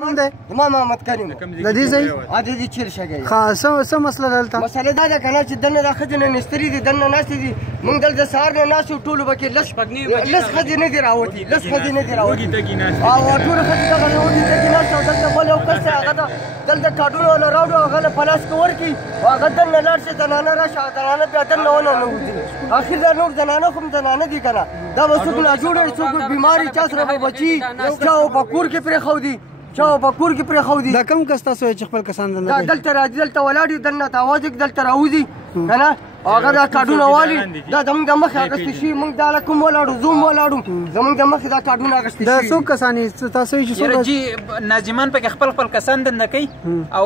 ما محمد کریم د دې ځای اته دي چیر شګي ها څه مسله دلته مسله دا ده کنه چې دنه د خځنه نستری دي دنه ناستې دي موږ دلته سهار نه ناسو ټولو بکې لس خځې نه دي راوتي لس خځې نه دي راوتي او ټول خځې دغه راوتي دغه ناسو دلته بل یو کس هغه دلته کاډونه ولا راوړو هغه له پلاس کې ورکي هغه دنه لاړ شي زنانه راشه زنانه بیا دنه ونه نه وځي اخر دا نور زنانه کوم زنانه دي کنه دا به څوک لا جوړ څوک بیماری چا سره بچي چا په کور کې پرې خو دي چا په کور کې پرې خو دي دا کم کس تاسو چې خپل کسان دا دلته راځي دلته ولاړ دي دنه تاواز دلته راوځي کنه هغه دا کاډونه والی دا زموږ د مخې اخیستې شي موږ دا له کوم ولاړو زوم ولاړو زموږ د مخې دا کاډونه اخیستې شي دا څوک کسان تاسو چې څوک جی ناظمان پکې خپل کسان دنده کوي او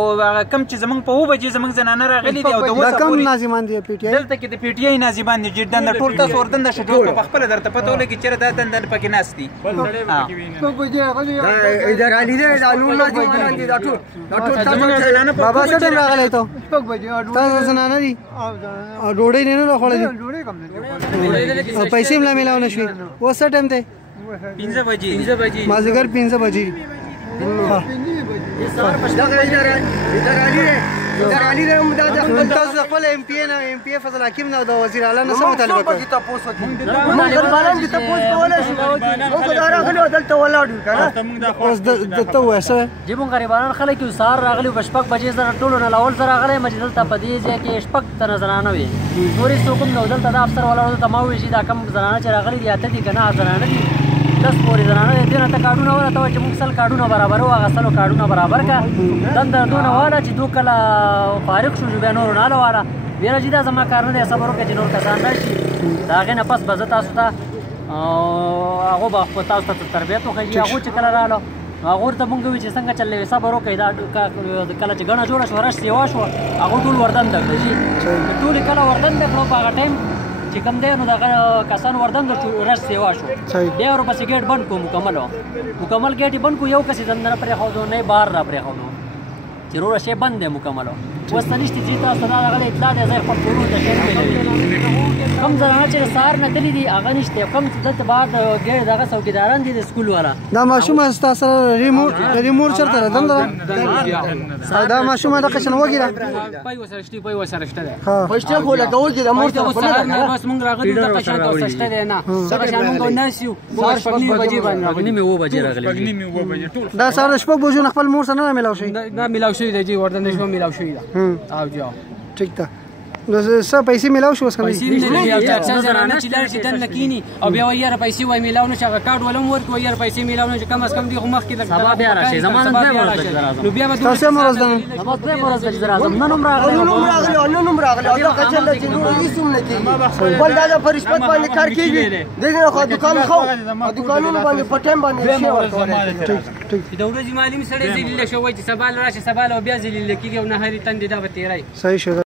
کم چې زموږ په 2 بجې زموږ زنانه راغلي دي او د دا کم ناظمان دي پی ټی آی دلته کې د پی ټی آی ناظمان دي چې دنده ټول تاسو وردنده شډول په خپل درته پته ولګي چې دا دنده پکې ناشتي اداره علی دې دا نور ناظمان دي دا ټول بابا څه راغلی ته تاسو زنانه دي او ډوډۍ نه راخوړې دي او پیسې ملا ملاو نشوي اوس څه ټایم دی 15 بجې مازدیګر 15 بجې تاسو خپل ایم پی نه ایم پی فضل حکیم نه د وزیر اعلی نه څه مطالبه کوي اوس دته وایسه چې مونږ غریبانان خلک یو سهار راغلي په شپږ بجې سره ټولو نه لاول سره راغلی مې دلته په دې ځای کې شپږ تنه زنانه وي نورې څوک هم نه دلته د افسر ولاړو ته ما وویل چې دا کم زنانه چې راغلي دي اته دي که نه زنانه دي 10 پورې زنانه دي دې نه ته کاډونه ورته وایي چې مونږ 100 کاډونه برابرو هغه 100 کاډونه برابر کړه دنده دونه واله چې دو کله فارغ شو بیا نور نه واله ویره چې دا زما کار نه دی صبر وکړه چې نور کسان راشي د هغې نه پس به زه تاسو ته هغو به تاسو ته تربیت وښیي هغو چې کله راغلو هغو ورته مونږ وویل چې څنګه چلوي صبر وکړئ دا کله چې ګڼه جوړه شوه رش سیوا شوه هغو ټول وردنده کړه چې ټولې کله وردنده کړو په هغه ټایم چې کوم دی نو دغه کسان وردنده رش سیوا شو بیا ورپسې ګیټ بند کړو مکمل ګیټ یې بند کړو یو کس یې دنده نه پرېښودو نه یې بهر را پرېښودو چې وروره شی بند دی مکمل اوس ته نشته چې تاسو ته دا دغه اطلاع دی زه خپل ټولو ته شی نه میلوي کوم زنانه چې سهار نه تللي دي هغه نشته کوم چې دلته بهر د ګیټ دغه څوکیداران دي د سکول والا دا ماشومه ستا سره ریموټ چېرته ده دنده دا ماشومه دغه شان وږې ده پای ورسره شته دی پښتې خو لکه وږې د مور ته خو نه ده بس مونږ راغلي دغه شان ورسره شته دی نه دغه شان مونږ ناست یو سهار 9 بجې باندې راغلي نیمې 9 بجې راغلي دا سهار 6 بجو نه خپل مور سره نه میلاو شي نه میلاو شوي دی جی وردن شو میلاو شوي ده او جا ټیک ده نو څه پیسې میلاو شو اوس کنه پیسې نه لري اکثر زنانه چې لاړ شي دنه کینی او بیا وایي یاره پیسې وایي میلاو نشي هغه کارډ ولم ورکوي یاره پیسې میلاو نشي کم از کم دی خو مخکې لږ سبا بیا راشي ضمانت به ورته نو بیا به تاسو مرز ده سبا به مرز ده راځم نن هم راغلی نن هم راغلی او دا کچل چې نور هیڅ هم نه کیږي بل دا په رشوت باندې کار کیږي دغه خو دکان خو دکانونو باندې په ټیم باندې شي ورته د ورځې معلم سړی ذلیل شوی چې سبا راشي سبا او بیا ذلیل کیږي او نه هرې تندې دا به تیرای صحیح شو